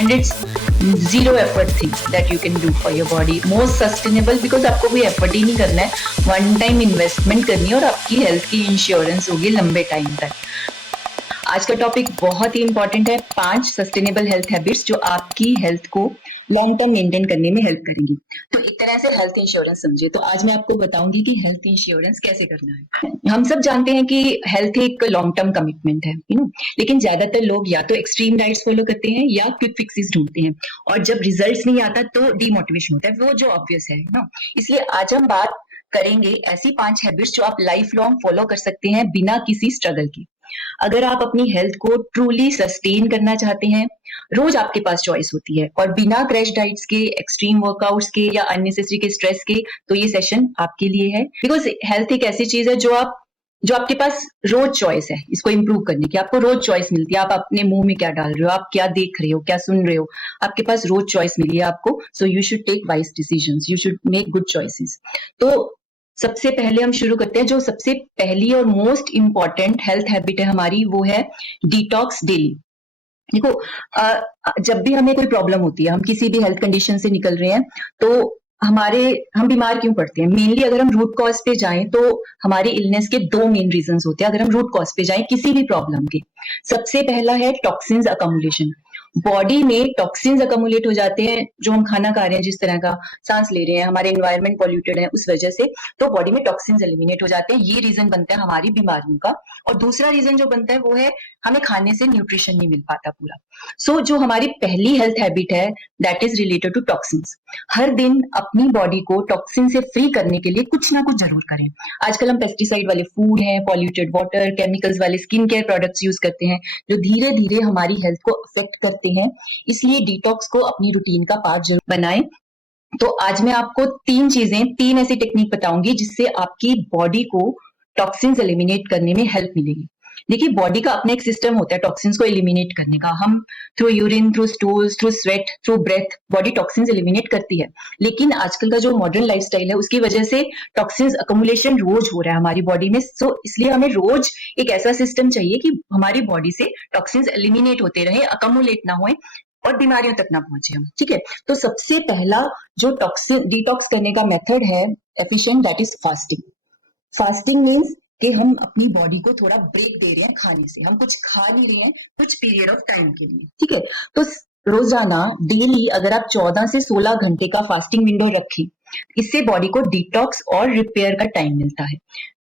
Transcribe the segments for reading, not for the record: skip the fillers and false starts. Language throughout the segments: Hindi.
and it's zero effort thing that you can do for your body, most sustainable because आपको कोई effort ही नहीं करना है, one time investment करनी है और आपकी health की insurance होगी लंबे time तक। आज का टॉपिक बहुत ही इंपॉर्टेंट है, 5 सस्टेनेबल हेल्थ हैबिट्स जो आपकी हेल्थ को लॉन्ग टर्म मेंटेन करने में हेल्प करेंगी। तो एक तरह से हेल्थ इंश्योरेंस समझिए। तो आज मैं आपको बताऊंगी कि हेल्थ इंश्योरेंस कैसे करना है। हम सब जानते हैं कि हेल्थ एक लॉन्ग टर्म कमिटमेंट है, लेकिन ज्यादातर लोग या तो एक्सट्रीम डाइट्स फॉलो करते हैं या क्विक फिक्सेस ढूंढते हैं, और जब रिजल्ट्स नहीं आता तो डिमोटिवेशन होता है, वो जो ऑब्वियस है ना। इसलिए आज हम बात करेंगे ऐसी 5 हैबिट्स जो आप लाइफ लॉन्ग फॉलो कर सकते हैं बिना किसी स्ट्रगल की। अगर आप अपनी हेल्थ को ट्रूली सस्टेन करना चाहते हैं, रोज आपके पास चॉइस होती है और बिना क्रैश डाइट्स के, एक्सट्रीम वर्कआउट्स के या अननेसेसरी के स्ट्रेस के, तो ये सेशन आपके लिए है। बिकॉज हेल्थ एक ऐसी चीज है जो आपके पास रोज चॉइस है इसको इंप्रूव करने की। आपको रोज चॉइस मिलती है, आप अपने मुंह में क्या डाल रहे हो, आप क्या देख रहे हो, क्या सुन रहे हो, आपके पास रोज चॉइस मिली है आपको। So you should take wise decisions, you should make good choices. तो सबसे पहले हम शुरू करते हैं। जो सबसे पहली और मोस्ट इंपॉर्टेंट हेल्थ हैबिट है हमारी, वो है डिटॉक्स डेली। देखो, जब भी हमें कोई प्रॉब्लम होती है, हम किसी भी हेल्थ कंडीशन से निकल रहे हैं, तो हम बीमार क्यों पड़ते हैं? मेनली अगर हम रूट कॉज पे जाएं तो हमारे इलनेस के 2 मेन रीजंस होते हैं। अगर हम रूट कॉज पे जाएं किसी भी प्रॉब्लम के, सबसे पहला है टॉक्सिन्स अकमुलेशन। बॉडी में टॉक्सिन्स अकमुलेट हो जाते हैं, जो हम खाना खा रहे हैं, जिस तरह का सांस ले रहे हैं, हमारे एनवायरमेंट पॉल्यूटेड है, उस वजह से तो बॉडी में टॉक्सिन्स एलिमिनेट हो जाते हैं। ये रीजन बनता है हमारी बीमारियों का। और दूसरा रीजन जो बनता है वो है हमें खाने से न्यूट्रिशन नहीं मिल पाता पूरा। सो जो हमारी पहली हेल्थ हैबिट है, that is related to toxins. हर दिन अपनी बॉडी को टॉक्सिन से फ्री करने के लिए कुछ ना कुछ जरूर करें। आजकल हम पेस्टिसाइड वाले फूड हैं, पॉल्यूटेड वाटर, केमिकल्स वाले स्किन केयर प्रोडक्ट्स यूज करते हैं, जो धीरे धीरे हमारी हेल्थ को अफेक्ट करते हैं। इसलिए डिटॉक्स को अपनी रूटीन का पार्ट जरूर बनाएं। तो आज मैं आपको 3 ऐसी टेक्निक बताऊंगी जिससे आपकी बॉडी को टॉक्सिन्स एलिमिनेट करने में हेल्प मिलेगी। देखिए, बॉडी का अपना एक सिस्टम होता है टॉक्सिन्स को एलिमिनेट करने का। हम through urine, through stools, through sweat, through breath body toxins eliminate करती है। लेकिन आजकल का जो मॉडर्न लाइफस्टाइल है, उसकी वजह से टॉक्सिन्स अकमुलेशन रोज हो रहा है हमारी बॉडी में। सो इसलिए हमें रोज एक ऐसा सिस्टम चाहिए कि हमारी बॉडी से टॉक्सिन्स एलिमिनेट होते रहे, अकमुलेट ना होए और बीमारियों तक ना पहुंचे हम। ठीक है, तो सबसे पहला जो टॉक्सिन डिटॉक्स करने का मेथड है efficient, that is fasting. Fasting means कि हम अपनी बॉडी को थोड़ा ब्रेक दे रहे हैं खाने से। हम कुछ खा नहीं रहे हैं कुछ पीरियड ऑफ टाइम के लिए। ठीक है, तो रोजाना डेली अगर आप 14 से 16 घंटे का फास्टिंग विंडो रखें, इससे बॉडी को डिटॉक्स और रिपेयर का टाइम मिलता है।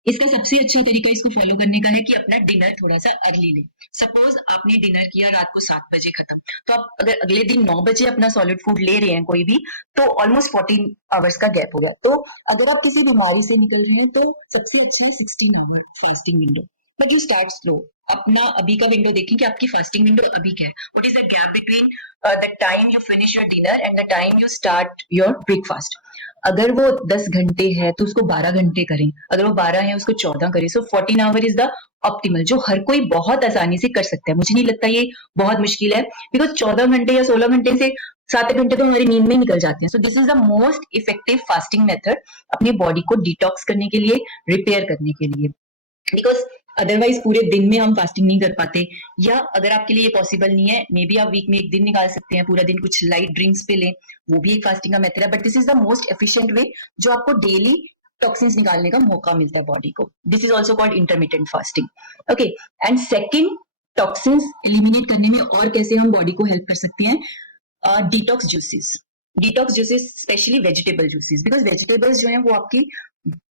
इसका सबसे अच्छा तरीका इसको फॉलो करने का है कि अपना डिनर थोड़ा सा अर्ली लें। सपोज आपने डिनर किया रात को 7 बजे खत्म, तो आप अगर अगले दिन 9 बजे अपना सॉलिड फूड ले रहे हैं कोई भी, तो ऑलमोस्ट 14 आवर्स का गैप हो गया। तो अगर आप किसी बीमारी से निकल रहे हैं तो सबसे अच्छा है 16 hour fasting window. But you start slow. अपना अभी का विंडो देखें कि आपकी फास्टिंग विंडो अभी क्या है। What is the gap between the time you finish your dinner and the time you start your breakfast. अगर वो 10 घंटे है तो उसको 12 घंटे करें, अगर वो 12 है उसको 14 करें। सो 14 आवर इज द ऑप्टिमल, जो हर कोई बहुत आसानी से कर सकता है। मुझे नहीं लगता ये बहुत मुश्किल है, बिकॉज 14 घंटे या 16 घंटे से 7 घंटे तो हमारी नींद में निकल जाते हैं। सो this is the most effective fasting method अपनी बॉडी को डिटॉक्स करने के लिए, रिपेयर करने के लिए। बिकॉज अदरवाइज पूरे दिन में हम फास्टिंग नहीं कर पाते, या अगर आपके लिए ये पॉसिबल नहीं है, मे बी आप वीक में 1 दिन निकाल सकते हैं, पूरा दिन कुछ लाइट ड्रिंक्स पे लें, वो भी एक फास्टिंग का मेथड है। But this is the most efficient way जो आपको डेली टॉक्सिन्स निकालने का मौका मिलता है बॉडी को। This is also called intermittent fasting. Okay, and second, toxins eliminate करने में और कैसे हम बॉडी को हेल्प कर सकते हैं, detox juices. Detox juices, specially vegetable juices, because vegetables जो है वो आपकी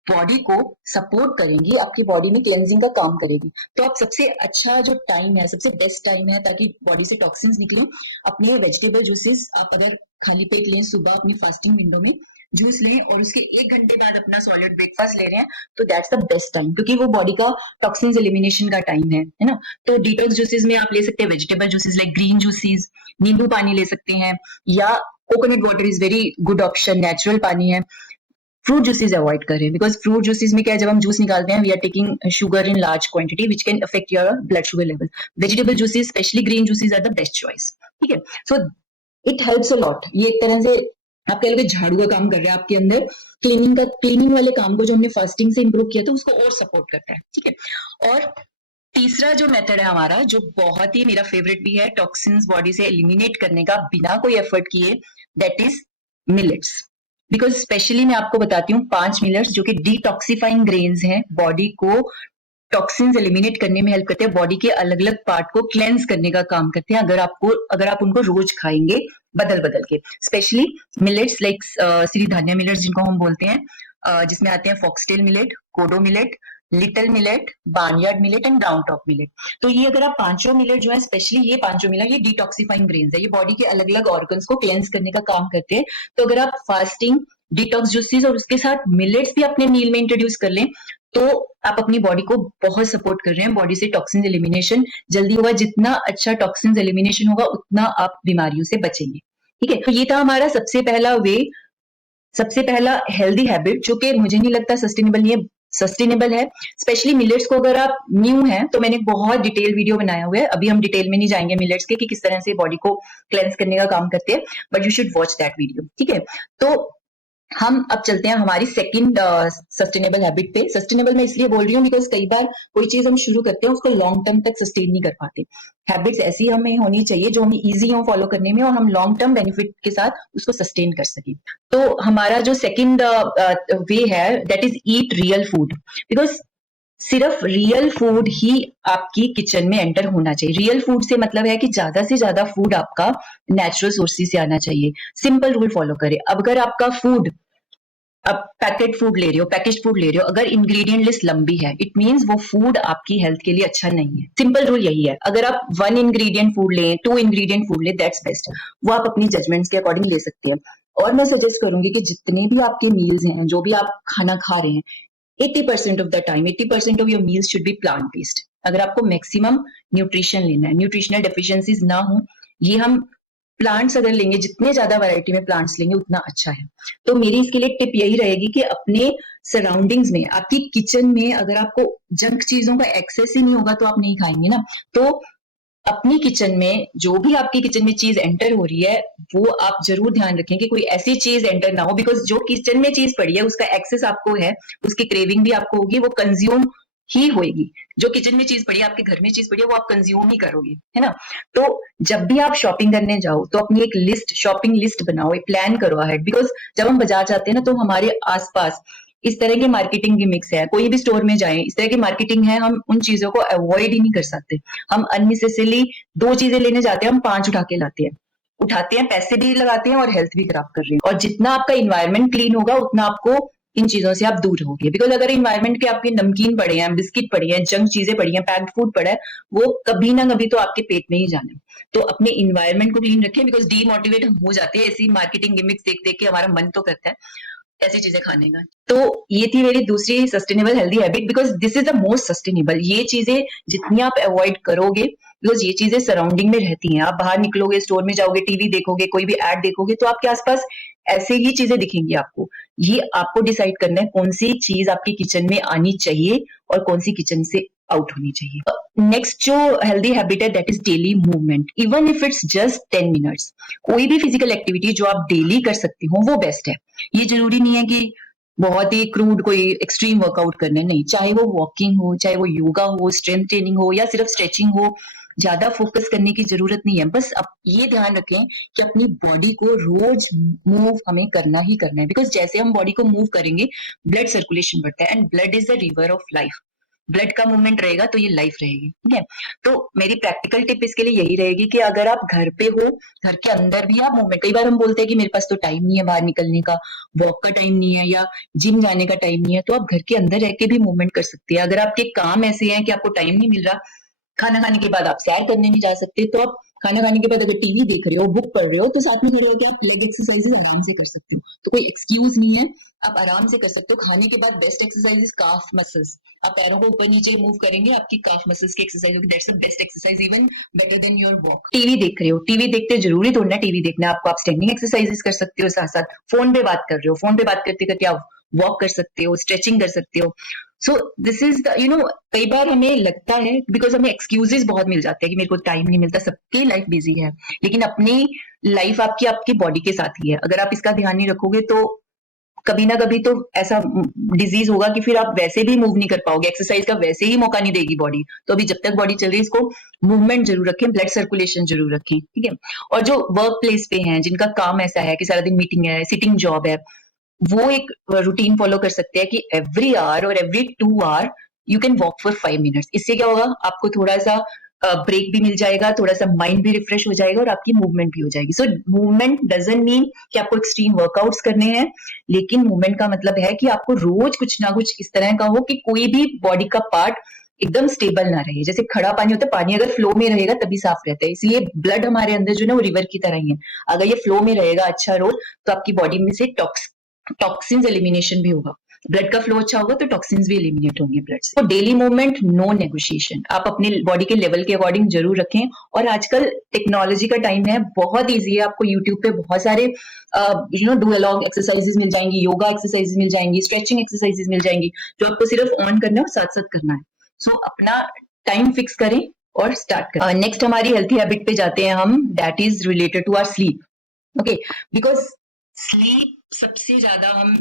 बॉडी को सपोर्ट करेंगी, आपकी बॉडी में क्लेंजिंग का काम करेगी। तो आप सबसे अच्छा जो टाइम है, सबसे बेस्ट टाइम है ताकि बॉडी से टॉक्सिन्स निकले, अपने वेजिटेबल जूसेस आप अगर खाली पेट लें, सुबह अपनी फास्टिंग विंडो में जूस लें और उसके 1 घंटे बाद अपना सॉलिड ब्रेकफास्ट ले रहे हैं, तो दैट्स द बेस्ट टाइम, क्योंकि वो बॉडी का टॉक्सिन्स एलिमिनेशन का टाइम है ना। तो डिटॉक्स जूसेस में आप ले सकते हैं vegetable juices like green juices, नींबू पानी ले सकते हैं, या coconut water is very good option, natural पानी है। फ्रूट जूसेस अवॉइड करें, बिकॉज फ्रूट जूसेस में क्या है, जब हम जूस निकालते हैं we are taking sugar in large quantity which can affect your blood sugar level. Vegetable juices, specially green juices, are the best choice. ठीक है, so it helps a lot. ये एक तरह से आप कह लो झाड़ू का काम कर रहा है आपके अंदर, क्लीनिंग वाले काम को जो हमने फास्टिंग से इंप्रूव किया था उसको और सपोर्ट करता है। ठीक है, और तीसरा जो मेथड है हमारा, जो बहुत ही मेरा फेवरेट भी है टॉक्सिन्स बॉडी से एलिमिनेट करने का बिना कोई एफर्ट किए, that is millets. Because specially मैं आपको बताती हूँ 5 मिलेट्स जो कि डिटॉक्सिफाइंग ग्रेन्स हैं, बॉडी को टॉक्सिन्स एलिमिनेट करने में हेल्प करते हैं, बॉडी के अलग अलग पार्ट को क्लेंस करने का काम करते हैं अगर आप उनको रोज खाएंगे बदल बदल के। स्पेशली मिलेट्स लाइक सिरिधान्य मिलेट्स जिनको हम बोलते हैं, जिसमें आते हैं foxtail millet, kodo millet, little millet, barnyard millet and brown top millet. तो ये अगर आप पांचों मिलेट जो है, स्पेशली ये पांचों मिलेट, ये डिटॉक्सिफाइंग ग्रेन्स है, ये बॉडी के अलग अलग ऑर्गन्स को क्लेंस करने का काम करते हैं। तो अगर आप फास्टिंग, डिटॉक्स जूसेस और उसके साथ मिलेट्स भी अपने मील में इंट्रोड्यूस कर लें तो आप अपनी बॉडी को बहुत सपोर्ट कर रहे हैं, बॉडी से टॉक्सिन एलिमिनेशन जल्दी होगा। जितना अच्छा टॉक्सिन एलिमिनेशन होगा उतना आप बीमारियों से बचेंगे। ठीक है, तो ये था हमारा सबसे पहला वे, सबसे पहला हेल्दी हैबिट, जो कि मुझे नहीं लगता सस्टेनेबल नहीं है, सस्टेनेबल है। स्पेशली मिलेट्स को अगर आप न्यू हैं तो मैंने बहुत डिटेल वीडियो बनाया हुआ है, अभी हम डिटेल में नहीं जाएंगे मिलेट्स के कि किस तरह से बॉडी को क्लेंस करने का काम करते हैं, but you should watch that video. ठीक है, तो हम अब चलते हैं हमारी सेकंड सस्टेनेबल हैबिट पे। सस्टेनेबल मैं इसलिए बोल रही हूँ बिकॉज कई बार कोई चीज हम शुरू करते हैं उसको लॉन्ग टर्म तक सस्टेन नहीं कर पाते। हैबिट्स ऐसी हमें होनी चाहिए जो हमें इजी हो फॉलो करने में और हम लॉन्ग टर्म बेनिफिट के साथ उसको सस्टेन कर सके। तो हमारा जो सेकंड वे है that is eat real food. Because सिर्फ रियल फूड ही आपकी किचन में एंटर होना चाहिए। रियल फूड से मतलब है कि ज्यादा से ज्यादा फूड आपका नेचुरल सोर्सेज से आना चाहिए। सिंपल रूल फॉलो करें, अब अगर आपका फूड, अब पैकेट फूड ले रहे हो, पैकेज फूड ले रहे हो, अगर इंग्रेडिएंट लिस्ट लंबी है इट मींस वो फूड आपकी हेल्थ के लिए अच्छा नहीं है। सिंपल रूल यही है, अगर आप 1 इंग्रेडिएंट फूड लें, 2 इंग्रेडिएंट फूड लें, दैट्स बेस्ट, वो आप अपनी जजमेंट्स के अकॉर्डिंग ले सकते हैं। और मैं सजेस्ट करूंगी कि जितने भी आपके मील्स हैं, जो भी आप खाना खा रहे हैं, 80% of the time, 80% of your meals should be plant based. अगर आपको मैक्सिमम न्यूट्रिशन लेना है, न्यूट्रिशनल डेफिशिएंसीज ना हो, ये हम प्लांट्स अगर लेंगे, जितने ज्यादा वैरायटी में प्लांट्स लेंगे उतना अच्छा है। तो मेरी इसके लिए टिप यही रहेगी कि अपने सराउंडिंग्स में, आपकी किचन में अगर आपको जंक चीजों का एक्सेस ही नहीं होगा तो आप नहीं खाएंगे ना। तो अपनी किचन में जो भी आपकी किचन में चीज एंटर हो रही है वो आप जरूर ध्यान रखें कि कोई ऐसी चीज एंटर ना हो, बिकॉज जो किचन में चीज पड़ी है उसका एक्सेस आपको है, उसकी क्रेविंग भी आपको होगी, वो कंज्यूम ही होगी। जो किचन में चीज पड़ी है, आपके घर में चीज पड़ी है, वो आप कंज्यूम ही करोगे, है ना। तो जब भी आप शॉपिंग करने जाओ तो अपनी एक लिस्ट, शॉपिंग लिस्ट बनाओ, एक प्लान करो अहेड। बिकॉज जब हम बाजार जाते हैं ना तो हमारे आसपास इस तरह की मार्केटिंग गिमिक्स है, कोई भी स्टोर में जाएं इस तरह की मार्केटिंग है, हम उन चीजों को अवॉइड ही नहीं कर सकते। हम अननेसेसरली 2 चीजें लेने जाते हैं, हम 5 उठा के लाते हैं, उठाते हैं, पैसे भी लगाते हैं और हेल्थ भी खराब कर रहे हैं। और जितना आपका इन्वायरमेंट क्लीन होगा उतना आपको इन चीजों से आप दूर होगे। बिकॉज अगर इन्वायरमेंट के आपके नमकीन पड़े हैं, बिस्किट पड़ी है, जंक चीजें पड़ी हैं, पैक्ड फूड पड़ा है, वो कभी ना कभी तो आपके पेट में ही जाना है। तो अपने इन्वायरमेंट को क्लीन रखें, बिकॉज डीमोटिवेट हम हो जाते हैं ऐसी मार्केटिंग गिमिक्स देख देख के, हमारा मन तो करता है ऐसी चीजें खाने का। तो ये थी मेरी दूसरी sustainable healthy habit, because this is the most sustainable. ये चीजें जितनी आप अवॉइड करोगे, बिकॉज ये चीजें सराउंडिंग में रहती हैं, आप बाहर निकलोगे, स्टोर में जाओगे, टीवी देखोगे, कोई भी एड देखोगे तो आपके आसपास ऐसे ही चीजें दिखेंगी आपको। ये आपको डिसाइड करना है कौन सी चीज आपकी किचन में आनी चाहिए और कौन सी किचन से आउट होनी चाहिए। नेक्स्ट जो हेल्दी हैबिट है that is daily movement, even if it's just 10 minutes. कोई भी फिजिकल एक्टिविटी जो आप डेली कर सकती हो वो बेस्ट है। ये जरूरी नहीं है कि बहुत ही क्रूड कोई एक्सट्रीम वर्कआउट करने, नहीं, चाहे वो वॉकिंग हो, चाहे वो योगा हो, स्ट्रेंथ ट्रेनिंग हो या सिर्फ स्ट्रेचिंग हो, ज्यादा फोकस करने की जरूरत नहीं है। बस आप ये ध्यान रखें कि अपनी बॉडी को रोज मूव हमें करना ही करना है, बिकॉज जैसे हम बॉडी को मूव करेंगे ब्लड सर्कुलेशन बढ़ता है, and blood is the river of life. Blood का मूवमेंट रहेगा तो ये लाइफ रहेगी। ठीक है, तो मेरी प्रैक्टिकल टिप इसके लिए यही रहेगी कि अगर आप घर पे हो, घर के अंदर भी आप मूवमेंट, कई बार हम बोलते हैं कि मेरे पास तो टाइम नहीं है बाहर निकलने का, वॉक का टाइम नहीं है या जिम जाने का टाइम नहीं है, तो आप घर के अंदर रह के भी मूवमेंट कर सकते हैं। अगर आपके काम ऐसे हैं कि आपको टाइम नहीं मिल रहा, खाना खाने के बाद आप सैर करने नहीं जा सकते, तो आप खाना खाने के बाद अगर टीवी देख रहे हो, बुक पढ़ रहे हो, तो साथ में खड़े होकर आप लेग एक्सरसाइजेस आराम से कर सकते हो। तो कोई एक्सक्यूज नहीं है, आप आराम से कर सकते हो। खाने के बाद बेस्ट एक्सरसाइज काफ मसल्स, आप पैरों को ऊपर नीचे मूव करेंगे, आपकी काफ मसल्स की एक्सरसाइज होगी, that's the best exercise, even better than your walk. TV देख रहे हो, टीवी देखते जरूरी थोड़ा ना टीवी देखना, आपको आप स्टैंडिंग एक्सरसाइजेस कर सकते हो, साथ साथ फोन पे बात कर रहे हो, फोन पे बात करते करते आप वॉक कर सकते हो, स्ट्रेचिंग कर सकते हो। सो दिस इज द कई बार हमें लगता है, बिकॉज हमें एक्सक्यूजेस बहुत मिल जाते हैं कि मेरे को टाइम नहीं मिलता, सबकी लाइफ बिजी है, लेकिन अपनी लाइफ आपकी आपकी बॉडी के साथ ही है। अगर आप इसका ध्यान नहीं रखोगे तो कभी ना कभी तो ऐसा डिजीज होगा कि फिर आप वैसे भी मूव नहीं कर पाओगे, एक्सरसाइज का वैसे ही मौका नहीं देगी बॉडी। तो अभी जब तक बॉडी चल रही है इसको मूवमेंट जरूर रखें, ब्लड सर्कुलेशन जरूर रखें, ठीक है। और जो वर्क प्लेस पे हैं, जिनका काम ऐसा है कि सारा दिन मीटिंग है, सिटिंग जॉब है, वो एक रूटीन फॉलो कर सकते हैं कि एवरी आवर और every 2 hour you can walk for 5 minutes. इससे क्या होगा, आपको थोड़ा सा ब्रेक भी मिल जाएगा, थोड़ा सा माइंड भी रिफ्रेश हो जाएगा और आपकी मूवमेंट भी हो जाएगी। सो मूवमेंट डजंट मीन कि आपको एक्सट्रीम वर्कआउट्स करने हैं, लेकिन मूवमेंट का मतलब है कि आपको रोज कुछ ना कुछ इस तरह का हो कि कोई भी बॉडी का पार्ट एकदम स्टेबल ना रहे। जैसे खड़ा पानी होता है, पानी अगर फ्लो में रहेगा तभी साफ रहता है, इसलिए ब्लड हमारे अंदर जो है वो रिवर की तरह ही है। अगर ये फ्लो में रहेगा अच्छा रोज, तो आपकी बॉडी में से टॉक्सिन्स एलिमिनेशन भी होगा। ब्लड का फ्लो अच्छा होगा तो टॉक्सिन्स भी एलिमिनेट होंगे ब्लड से। तो डेली मूवमेंट नो नेगोशिएशन, आप अपने बॉडी के लेवल के अकॉर्डिंग जरूर रखें। और आजकल टेक्नोलॉजी का टाइम है, बहुत ईजी है, आपको यूट्यूब पे बहुत सारे डू अलॉन्ग एक्सरसाइजेस मिल जाएंगी, योगा एक्सरसाइजेस मिल जाएंगी, स्ट्रेचिंग एक्सरसाइजेस मिल जाएंगी, जो आपको सिर्फ ऑन करना है और साथ साथ करना है। सो अपना टाइम फिक्स करें और स्टार्ट करें। नेक्स्ट हमारी हेल्थी हैबिट पे जाते हैं हम, that is related to our sleep. Okay, because sleep सबसे ज्यादा हम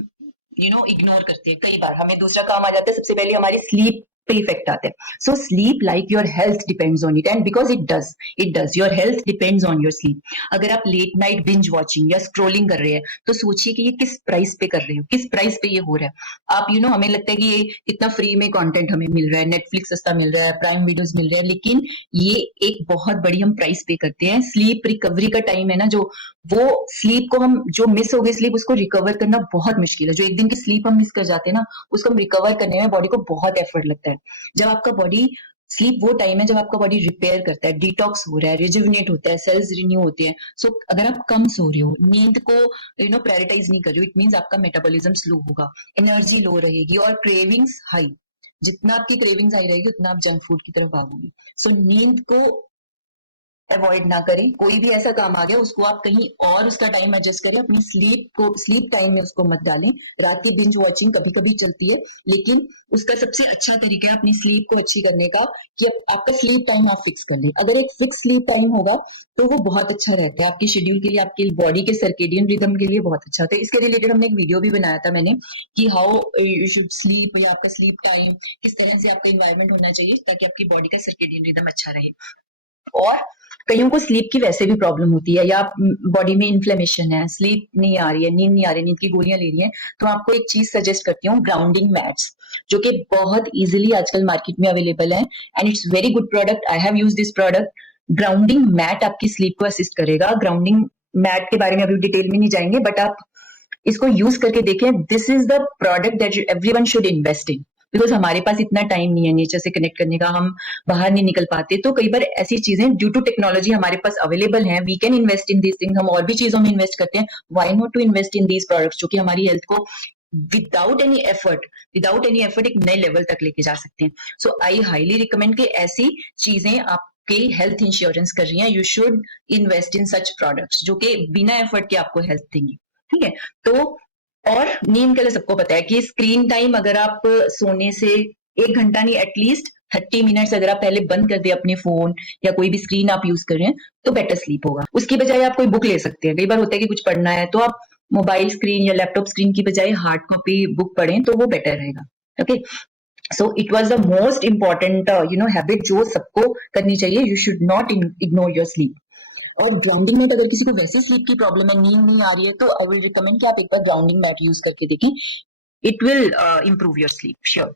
इग्नोर करते हैं। कई बार हमें दूसरा काम आ जाता है, सबसे पहले हमारी स्लीप पे इफेक्ट आता है। So sleep like your health depends on it, and because it does your health depends on your sleep. अगर आप लेट नाइट बिंज वॉचिंग या स्क्रोलिंग कर रहे हैं, तो सोचिए कि ये किस प्राइस पे कर रहे हो, किस प्राइस पे ये हो रहा है। आप हमें लगता है कि ये इतना फ्री में कंटेंट हमें मिल रहा है, नेटफ्लिक्स सस्ता मिल रहा है, प्राइम वीडियोस मिल रहे हैं, लेकिन ये एक बहुत बड़ी हम प्राइस पे करते हैं। स्लीप रिकवरी का टाइम है ना, जो वो स्लीप को हम जो मिस हो गई स्लीप, उसको रिकवर करना बहुत मुश्किल है। जो एक दिन की स्लीप हम मिस कर जाते हैं ना, उसको हम रिकवर करने में बॉडी को बहुत एफर्ट लगता है। जब आपका बॉडी स्लीप वो टाइम है जब आपका बॉडी रिपेयर करता है, डिटॉक्स हो रहा है, रिजुविनेट होता है, सेल्स रिन्यू होते हैं। सो अगर आप कम सो रहे हो, नींद को प्रायोरिटाइज नहीं कर रहे हो, इट मींस आपका मेटाबॉलिज्म स्लो होगा, एनर्जी लो रहेगी और क्रेविंग्स हाई। जितना आपकी क्रेविंग्स हाई रहेगी उतना आप जंक फूड की तरफ भागोगे। सो नींद को अवॉइड ना करें। कोई भी ऐसा काम आ गया उसको आप कहीं और उसका टाइम एडजस्ट करें, अपनी स्लीप टाइम में उसको मत डालें। रात की बिंज वॉचिंग कभी कभी चलती है, लेकिन उसका सबसे अच्छा तरीका है अपनी स्लीप को अच्छी करने का कि आपका स्लीप टाइम आप फिक्स कर लें। अगर एक फिक्स स्लीप टाइम होगा तो वो बहुत अच्छा रहता है आपके शेड्यूल के लिए, आपके बॉडी के सर्केडियन रिदम के लिए बहुत अच्छा होता है। इसके रिलेटेड हमने एक वीडियो भी बनाया था मैंने कि हाउ यू शुड स्लीप, या आपका स्लीप टाइम किस तरह से आपका इन्वायरमेंट होना चाहिए ताकि आपकी बॉडी का सर्केडियन रिदम अच्छा रहे। और कईयों को स्लीप की वैसे भी प्रॉब्लम होती है, या बॉडी में इन्फ्लेमेशन है, स्लीप नहीं आ रही है, नींद नहीं आ रही है, नींद की गोलियां ले रही हैं, तो आपको एक चीज सजेस्ट करती हूँ, ग्राउंडिंग मैट्स, जो कि बहुत इजीली आजकल मार्केट में अवेलेबल है, and it's very good product. I have used this product. Grounding mat आपकी स्लीप को असिस्ट करेगा। ग्राउंडिंग मैट के बारे में अभी डिटेल में नहीं जाएंगे, बट आप इसको यूज करके देखें। This is the product that everyone should invest in, because हमारे पास इतना टाइम नहीं है नेचर से कनेक्ट करने का, हम बाहर नहीं निकल पाते। तो कई बार ऐसी चीजें ड्यू टू टेक्नोलॉजी हमारे पास अवेलेबल है, we can invest in this thing. हम और भी चीजों में इन्वेस्ट करते हैं, why not to invest in these products, जो कि हमारी हेल्थ को विदाउट एनी एफर्ट एक नए लेवल तक लेके जा सकते हैं। सो आई हाईली रिकमेंड कि ऐसी चीजें आपके हेल्थ इंश्योरेंस कर रही हैं, you should invest in such products जो कि बिना एफर्ट के आपको हेल्थ देंगी, ठीक है। तो और नींद के लिए सबको पता है कि स्क्रीन टाइम अगर आप सोने से 1 घंटा नहीं, एटलीस्ट 30 मिनट्स अगर आप पहले बंद कर दे अपने फोन या कोई भी स्क्रीन आप यूज कर रहे हैं, तो बेटर स्लीप होगा। उसकी बजाय आप कोई बुक ले सकते हैं। कई बार होता है कि कुछ पढ़ना है, तो आप मोबाइल स्क्रीन या लैपटॉप स्क्रीन की बजाय हार्ड कॉपी बुक पढ़ें, तो वो बेटर रहेगा। Okay, so it was the most important habit जो सबको करनी चाहिए। You should not ignore your sleep. और ग्राउंडिंग मैट, अगर किसी को वैसे स्लीप की प्रॉब्लम है, नींद नहीं आ रही है, तो आई विल रिकमेंड कि आप एक बार ग्राउंडिंग मैट यूज करके देखें, it will improve your sleep sure.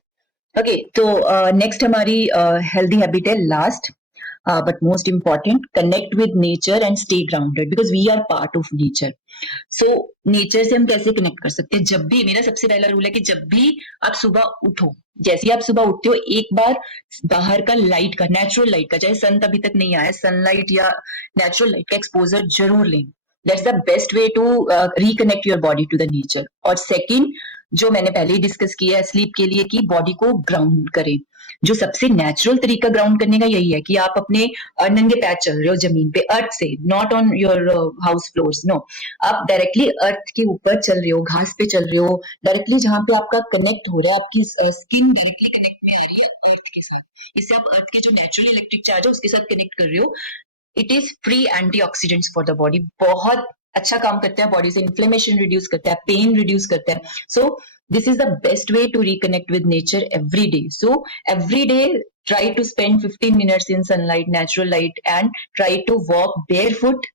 Okay, तो नेक्स्ट हमारी हेल्दी हैबिट है last but most important, connect with nature and stay grounded, because we are part of nature. So nature से हम कैसे कनेक्ट कर सकते हैं? जब भी, मेरा सबसे पहला रूल है कि जब भी आप सुबह उठो, जैसे ही आप सुबह उठते हो, एक बार बाहर का लाइट का, नेचुरल लाइट का, चाहे सन अभी तक नहीं आया, सनलाइट या नेचुरल लाइट का एक्सपोजर जरूर लें। That's the best way to reconnect your body to the nature. और सेकेंड, जो मैंने पहले ही डिस्कस किया है स्लीप के लिए, कि बॉडी को ग्राउंड करें। जो सबसे नेचुरल तरीका ग्राउंड करने का यही है कि आप अपने नंगे पैर चल रहे हो जमीन पे, अर्थ से, not on your house floors, no, आप डायरेक्टली अर्थ के ऊपर चल रहे हो, घास पे चल रहे हो, डायरेक्टली जहां पे आपका कनेक्ट हो रहा है, आपकी स्किन डायरेक्टली कनेक्ट में आ रही है अर्थ के साथ। इससे आप अर्थ के जो नेचुरल इलेक्ट्रिक चार्ज है उसके साथ कनेक्ट कर रहे हो। It is free antioxidants for the body, बहुत अच्छा काम करता है बॉडी से, इन्फ्लेमेशन रिड्यूस करता है, पेन रिड्यूस करता है. सो this is the best way to reconnect with nature every day. So every day try to spend 15 minutes in sunlight, natural light, and try to walk barefoot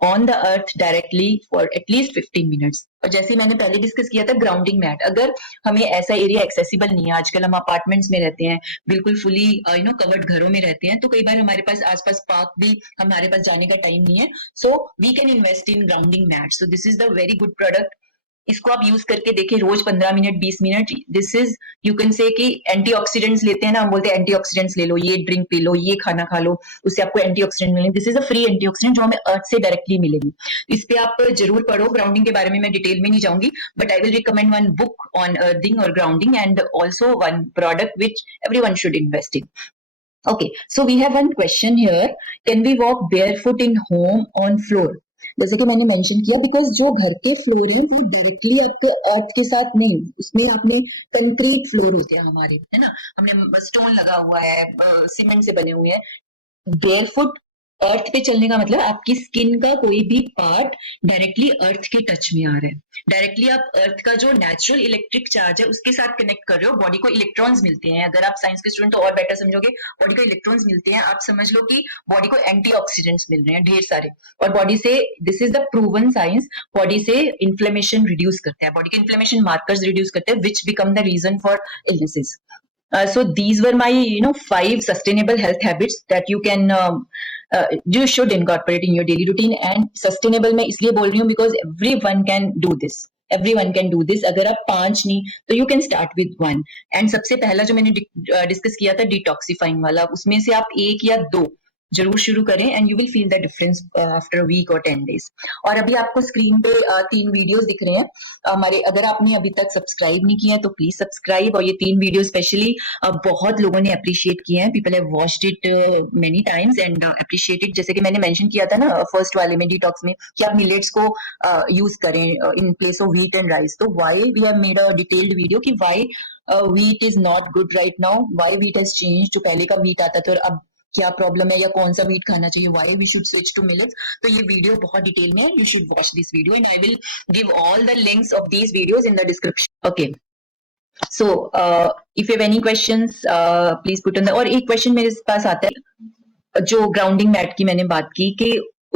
on the earth directly for at least 15 minutes. और जैसे मैंने पहले डिस्कस किया था ग्राउंडिंग मैट, अगर हमें ऐसा एरिया एक्सेसिबल नहीं है, आजकल हम अपार्टमेंट्स में रहते हैं, बिल्कुल फुली कवर्ड घरों में रहते हैं, तो कई बार हमारे पास आसपास पार्क भी हमारे पास जाने का टाइम नहीं है. So we can invest in grounding mat. So this is the very good product. इसको आप यूज करके देखिए रोज 15 minute 20 minute. This is you can say कि एंटीऑक्सीडेंट्स लेते हैं ना, हम बोलते हैं एंटीऑक्सीडेंट्स ले लो, ये ड्रिंक पी लो, ये खाना खा लो, उससे आपको एंटीऑक्सीडेंट मिलेंगे. This is a free antioxidant जो हमें अर्थ से डायरेक्टली मिलेगी. इस पे आप जरूर पढ़ो. ग्राउंडिंग के बारे में मैं डिटेल में नहीं जाऊंगी, but I will recommend one book on earthing और grounding and also one product which everyone should invest in. Okay, so we have one question here. Can we walk barefoot in home on floor? जैसे कि मैंने मेंशन किया, बिकॉज जो घर के फ्लोर है वो डायरेक्टली आपके अर्थ के साथ नहीं, उसमें आपने कंक्रीट फ्लोर होते हैं हमारे, है ना, हमने स्टोन लगा हुआ है, सीमेंट से बने हुए हैं. बेयरफुट अर्थ पे चलने का मतलब आपकी स्किन का कोई भी पार्ट डायरेक्टली अर्थ के टच में आ रहा है. डायरेक्टली आप अर्थ का जो नेचुरल इलेक्ट्रिक चार्ज है उसके साथ कनेक्ट कर रहे हो. बॉडी को इलेक्ट्रॉन्स मिलते हैं. अगर आप साइंस के स्टूडेंट तो और बेटर समझोगे. बॉडी को इलेक्ट्रॉन्स मिलते हैं. आप समझ लो कि बॉडी को एंटीऑक्सीडेंट्स मिल रहे हैं ढेर सारे. और बॉडी से, this is the proven science, body से इन्फ्लेमेशन रिड्यूस करता है. बॉडी के इन्फ्लेमेशन मार्कर्स रिड्यूस करते हैं which become the reason for illnesses. So these were my 5 sustainable health habits that you can you should incorporate in your daily routine. And sustainable मैं इसलिए बोल रही हूँ because everyone can do this. Everyone can do this. अगर आप 5 नहीं तो you can start with 1. And सबसे पहला जो मैंने डिस्कस किया था डिटॉक्सिफाइंग वाला, उसमें से आप 1 या 2 जरूर शुरू करें and you will feel the difference after a week और 10 डेज. और अभी आपको स्क्रीन पे 3 वीडियोस दिख रहे हैं हमारे. अगर आपने अभी तक सब्सक्राइब नहीं किया है तो प्लीज सब्सक्राइब. और ये 3 वीडियो स्पेशली बहुत लोगों ने अप्रिशिएट किए हैं. People have watched it many times and appreciated. जैसे कि मैंने मेंशन किया था ना फर्स्ट वाले में डिटॉक्स में कि आप मिलेट्स को यूज करें in place of wheat and rice. तो why we have made a detailed video कि why wheat is not good right now, why wheat has changed. जो पहले का व्हीट आता था और अब क्या प्रॉब्लम है या कौन सा व्हीट खाना चाहिए, why we should switch to millets. तो ये वीडियो बहुत डिटेल में है. You should watch this video and I will give all the links of these videos in the description. Okay, so if you have any questions please put on the. और एक क्वेश्चन मेरे पास आता है जो ग्राउंडिंग मैट की मैंने बात की कि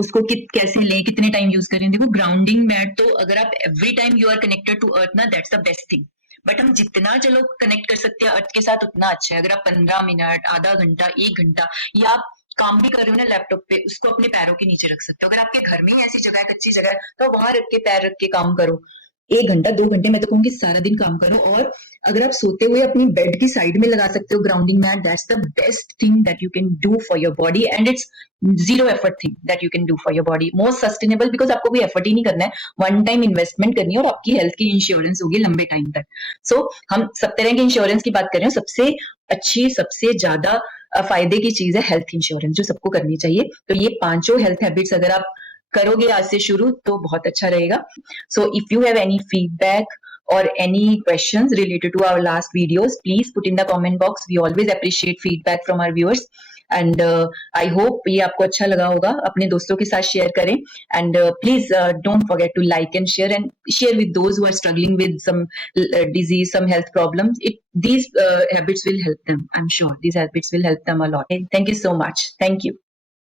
उसको कैसे लें, कितने टाइम यूज करें. देखो ग्राउंडिंग मैट तो अगर आप every time you are connected to earth ना, that's the best thing. But हम जितना चलो कनेक्ट कर सकते हैं अर्थ के साथ उतना अच्छा है. अगर आप 15 मिनट, आधा घंटा, 1 घंटा, या आप काम भी कर रहे हो ना लैपटॉप पे, उसको अपने पैरों के नीचे रख सकते हो. अगर आपके घर में ही ऐसी जगह है, कच्ची जगह है, तो वहां रख के पैर रख के काम करो. 1 घंटा 2 घंटे, मैं तो कहूंगी सारा दिन काम करो. और अगर आप सोते हुए अपनी बेड की साइड में लगा सकते हो grounding mat, that's the best thing that you can do for your body and it's zero effort thing that you can do for your body. Most sustainable because आपको कोई एफर्ट ही नहीं करना है, वन टाइम इन्वेस्टमेंट करनी है और आपकी हेल्थ की इंश्योरेंस होगी लंबे टाइम तक. सो हम सब तरह के इंश्योरेंस की बात कर रहे हैं. सबसे अच्छी, सबसे ज्यादा फायदे की चीज है हेल्थ इंश्योरेंस, जो सबको करनी चाहिए. तो ये 5 हेल्थ हैबिट्स अगर आप करोगे आज से शुरू तो बहुत अच्छा रहेगा. So if you have any feedback or any questions related to our last videos, please put in the comment box. We always appreciate feedback from our viewers. And I hope ये आपको अच्छा लगा होगा. अपने दोस्तों के साथ शेयर करें. And please don't forget to like and share with those who are struggling with some disease, some health problems. These habits will help them. I'm sure these habits will help them a lot. Thank you so much. Thank you.